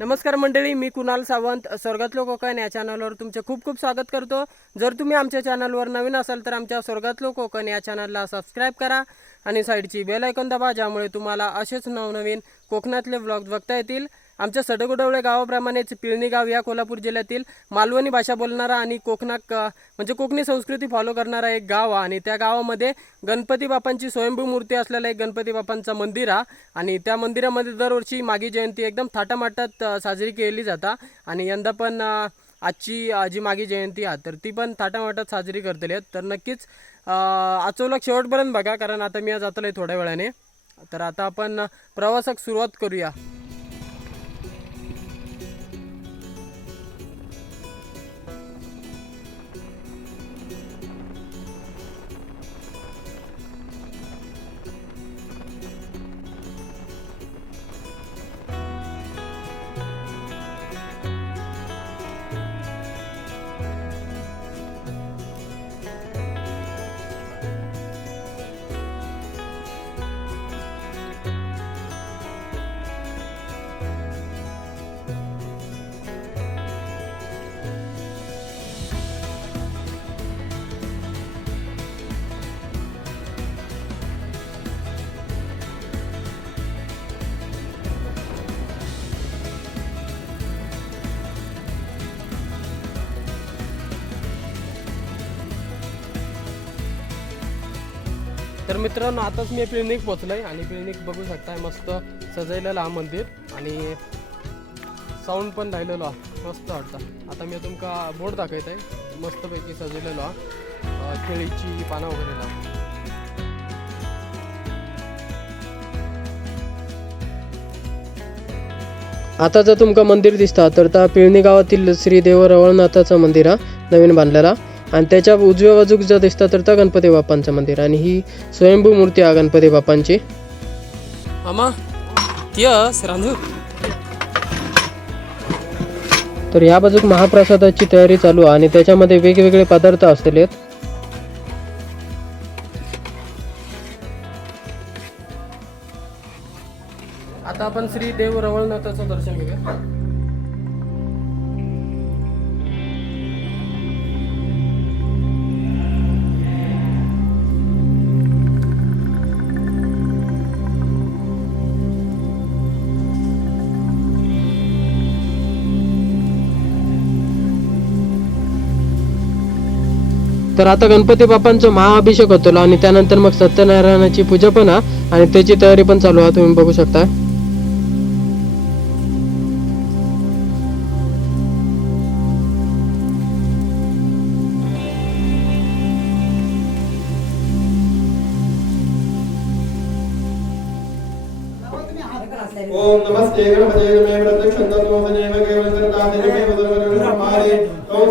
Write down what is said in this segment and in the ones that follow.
नमस्कार मंडळी मी कुणाल सावंत स्वर्गातलो कोकण या चॅनलवर तुमचे खूप खूप स्वागत करतो. जर तुम्ही आमच्या चॅनलवर नवीन असाल तर आमच्या स्वर्गातलो कोकण या चॅनलला सबस्क्राईब करा आणि साईडची बेल ऐकून दाबा ज्यामुळे तुम्हाला असेच नवनवीन कोकणातले व्लॉग बघता येतील. आमच्या सडगोडवळे गावाप्रमाणेच पिळणी गाव या कोल्हापूर जिल्ह्यातील मालवणी भाषा बोलणारा आणि कोकणात म्हणजे कोकणी संस्कृती फॉलो करणारा एक गाव आहे. आणि त्या गावामध्ये गणपती बापांची स्वयंभू मूर्ती असलेला एक गणपती बापांचा मंदिर आहे आणि त्या मंदिरामध्ये दरवर्षी मागी जयंती एकदम थाटामाटात साजरी केली जाता. आणि यंदा पण आजची जी मागी जयंती आहे तर ती पण थाटामाटात साजरी करतली आहेत. तर नक्कीच आचोलक शेवटपर्यंत बघा कारण आता मी आज आहे थोड्या वेळाने. तर आता आपण प्रवासाक सुरुवात करूया. मित्रांनो आताच मी क्लिनिक पोचलो आहे आणि क्लिनिक बघू शकताय मस्त सजवलेलं हा मंदिर आणि साऊंड पण राहिलेलो हा मस्त वाटतं. आता मी तुमका बोर्ड दाखवत आहे मस्तपैकी सजवलेलो हा. केळीची पानं वगैरे लावून. आता जर तुमका मंदिर दिसता तर त्या पिळणी गावातील श्री देव रवळनाथाचं मंदिर हा नवीन बांधलेला. आणि त्याच्या उजव्या बाजूक जर दिसता तर त्या गणपती बाप्पांचं मंदिर आणि ही स्वयंभू मूर्ती आहे गणपती बाप्पांची. आमा यस रांधू तर या बाजूक महाप्रसादाची तयारी चालू आहे आणि त्याच्यामध्ये वेगवेगळे पदार्थ असलेले आहेत. आता आपण श्री देव रवळनाथाचं दर्शन घेऊया. तर आता गणपती बाप्पांचं महाअभिषेक होतो आणि त्यानंतर मग सत्यनारायणाची पूजा पण हा आणि त्याची तयारी पण चालू आहे तुम्ही बघू शकता ओम नमस्ते गणपते नमे प्रत्यक्षं केवलं ओम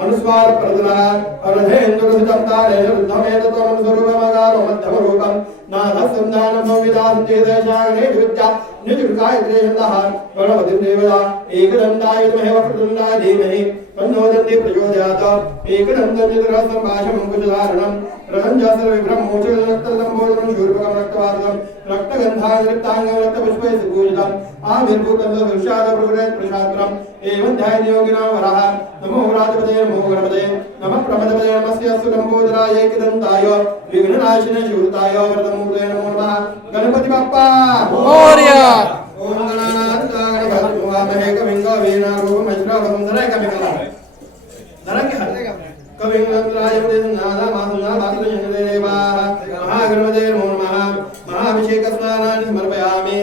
అనుస్వార ప్రదన పరధేంద్రుతం తారేంద్రుద్ధమేతమనుసరుగమగారో మధ్యమరూపం నాదసంధానం విదాం చేదశాగనే విద్యా నిజుకాయ దేశందః గణపతి దేవదా ఏకదందాయ మహేవ ప్రదందాయ ధీమహి ప్రచోదన్నే ప్రచోదయాత ఏకదంతమితరసంభాషం కుశలారణం రహంజాసర విభ్రమోచన రక్తసంభోజనం శూర్పకం రక్తవాదకం రక్తగంధాంగం రక్తపుష్పై సుపూజితం ఆవిర్భూతంతో వృక్షాద ప్రకృతి ప్రశాంతరం ఏవం ధ్యాయతి యోగినా వరః నమో రాజపదే నమో గణపదే నమ ప్రమదపదే నమస్య సురంబోధరాయ ఏకదంతాయ విఘ్ననాశిన శూరుతాయ వ్రతమూర్తే నమో నమః గణపతి బప్పా మోర్యా ఓం గణానాథాయ గణవామహే కవింగో వీణారో మజ్రావందరే కవికల నరక కవింగంద్రాయ నాద మాధునా మాధురేవా మహాగణవదే నమో నమః మహాభిషేక స్నానాన్ని సమర్పయామి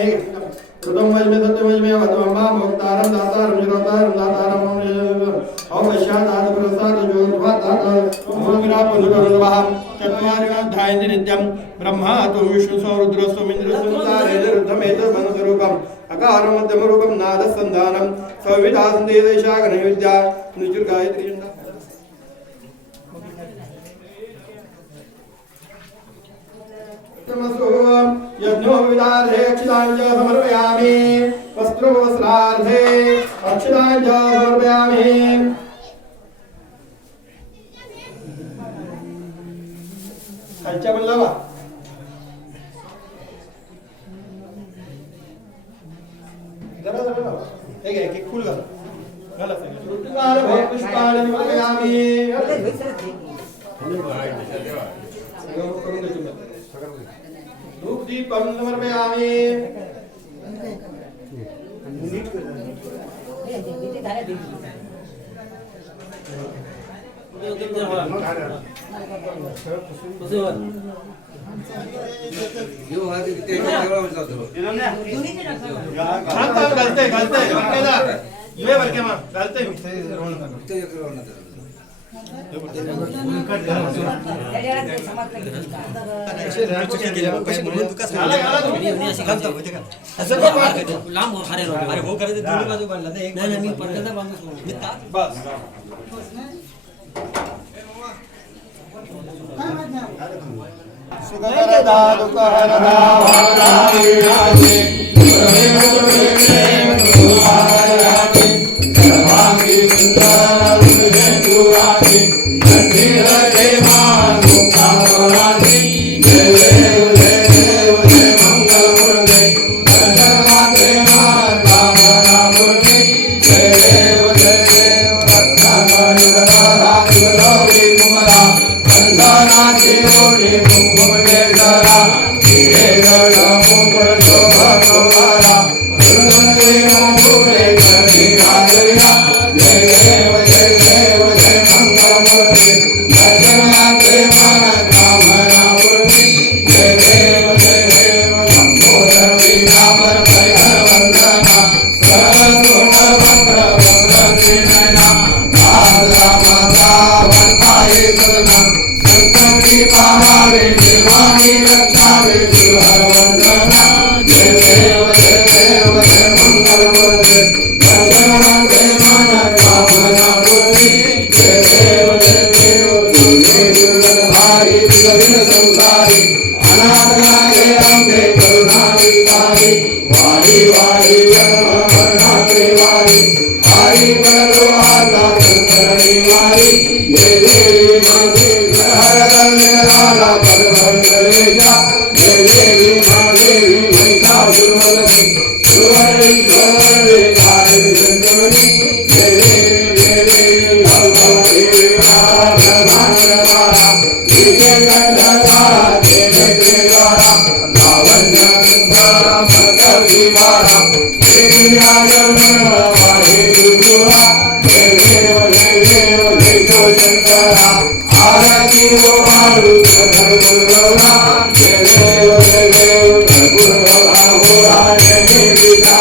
కృతం వజ్మే సత్యం వజ్మే వదమ భక్తారం దాతారం జిరోతారం దాతారం ఓం పశ్చాతాద పురస్సాద జ్యోర్భా దాతారం ఓం విరాప దుఃఖ చత్వారిణ ధాయంతి నిత్యం బ్రహ్మా తో విష్ణు సౌరుద్రస్వమింద్ర సంసారేదరుద్ధమేతమనుసరూపం అకార మధ్యమ రూపం నాద సంధానం సవిధాసందేశాగ నైవేద్య నృత్యుర్ గాయత్రి యజ్ఞోవిదార్థేక్షితాంజ సమర్పయామి వస్త్రోవస్త్రార్థే అక్షితాంజ సమర్పయామి కంచె పల్లవా जरा जरा लावा. हे घ्या, एक फुल घाला घाला सगळं. ऋतुकाल भवपुष्पाणि समर्पयामि. सगळं करून घ्या तुम्ही. धूप दीपं समर्पयामि घालतोय घालतोय घालतोय बरकेदार ये बरके मग घालतोय मी घाला घाला तुम्ही लांब हो, अरे अरे हो करायचं दोन्ही बाजू बांधला तर एक नाही नाही, मी पटकन बांधून बस Sugandharadaru Karanam Harani Hare Hare Hare Hare Hare Hare Bhagavad ఆరతి ఓ మారు సదరు గౌరా జయ దేవ జయ దేవ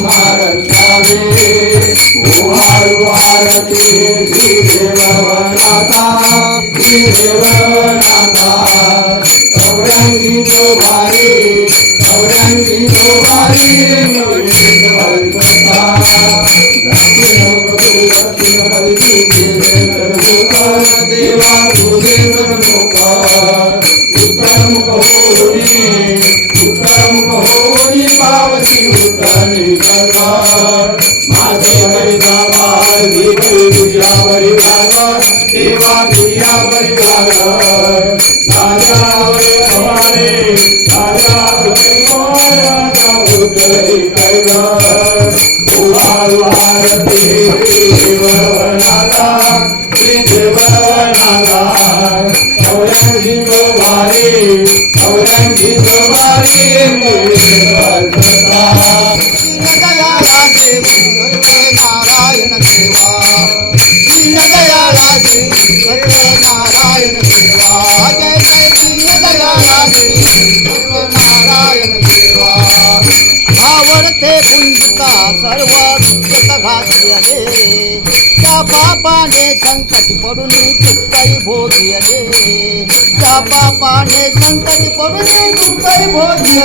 महाराष्ट्रावे वाळू आरती देवा देवनाथा श्री देवनाथा चौऱ्याऐंशी तो भारी चौऱ्याऐंशी तो देवा तुझे सर्वोपकार उत्तम होणे उत्तम होनी पावती उत्तमी सरकार माझे परिधान देवी तुझ्या परिधान देवा तुझ्या परिधान राजावर हमारे राजावर हमारा उदय करणार उभारू आरती देवनाला नारायण देवा जय जय दीनदयाला देवी सर्व नारायण देवा आवडते पुंजिका सर्व घातले त्या पापाने संकट पडून दुःखही भोगले त्या पापाने संकट पडून दुःखही भोगले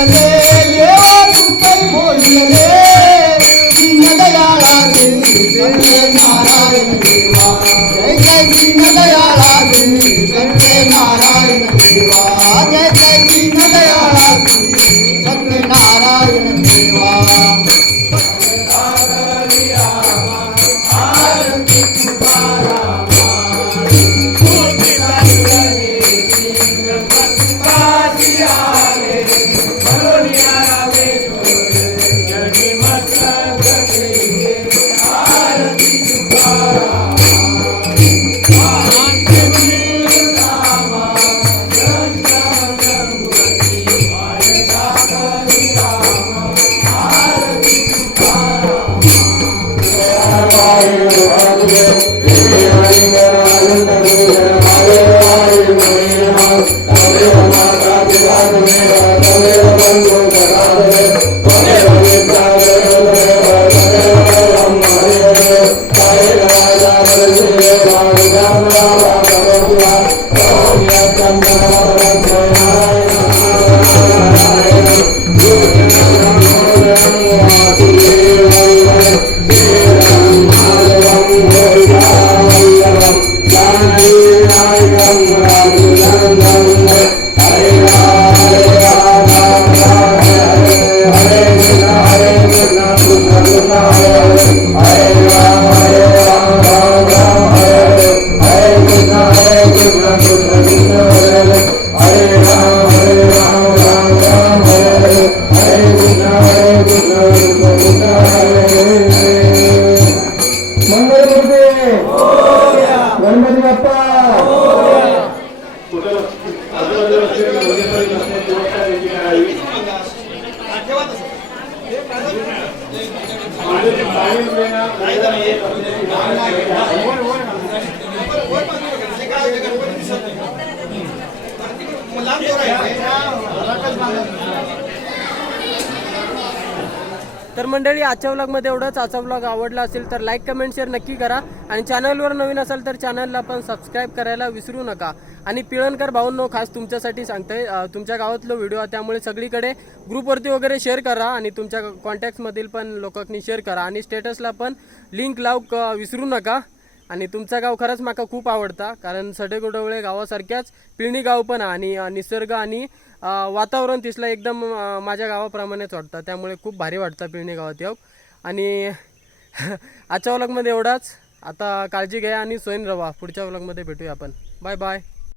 देवा दुःखही भोगले दीनदयाला देवी नारायण देवा. जय जय दीनदयाला देवी नारायण देवा. जय जय दीनदयाला देवी तर मंडळी आजच्या व्लॉगमध्ये एवढंच. आजचा व्लॉग आवडला असेल तर लाईक कमेंट शेअर नक्की करा. आणि चॅनलवर नवीन असाल तर चॅनलला पण सबस्क्राईब करायला विसरू नका. आणि पिळणकर भाऊंनो खास तुमच्यासाठी सांगते तुमच्या गावातलं व्हिडिओ आहे त्यामुळे सगळीकडे ग्रुपवरती वगैरे शेअर करा आणि तुमच्या कॉन्टॅक्टमधील पण लोकांनी शेअर करा. आणि स्टेटसला पण लिंक लावूक विसरू नका. आणि तुमचा गाव खरंच माका खूप आवडता कारण सडेगोडवळे गावासारख्याच पिळणी गाव पण आहे आणि निसर्ग आणि वातावरण तिसला एकदम माझ्या गावाप्रमाणेच वाटतं. त्यामुळे खूप भारी वाटतं पिळणी गावात येऊ आणि आजच्या व्लॉगमध्ये एवढाच. आता काळजी घ्या आणि सोयीन रवा. पुढच्या व्लॉगमध्ये भेटूया आपण. Bye bye